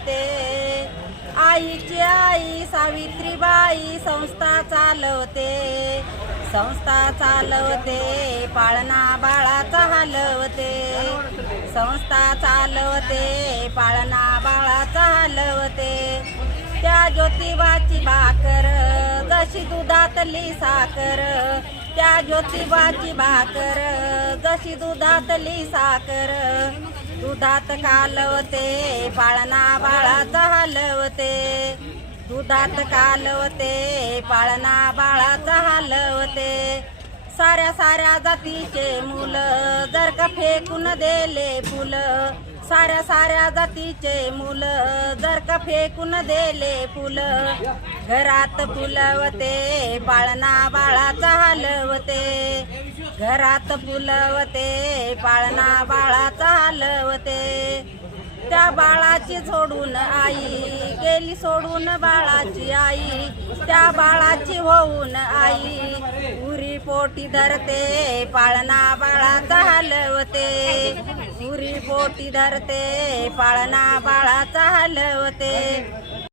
चालवते, आईची आई सावित्रीबाई संस्था चालवते, संस्था चालवते, पाळणा बाळाचा हलवते, संस्था चालवते, पाळणा बाळाचा हलवते. त्या ज्योतिबाची भाकर जशी दुधातली साखर, त्या ज्योतिबाची भाकर जशी दुधातली साखर, दुधात कालवते, पाळणा बाळाचा हलवते, दुधात कालवते, पाळणा बाळाचा हलवते. साऱ्या साऱ्या जातीचे मुलं जर का फेकून दिले फुलं, साऱ्या साऱ्या जातीचे मुलं जर का फेकून दिले फुलं, घरात फुलवते, पाळणा बाळाचा हलवते, घरात फुलवते, पाळणा बाळाचा हलवते. त्या बाळाची सोडून आई गेली, सोडून बाळाची आई, त्या बाळाची होऊन आई उरी पोटी धरते, पाळणा बाळाचा हलवते, उरी पोटी धरते, पाळणा बाळाचा हलवते.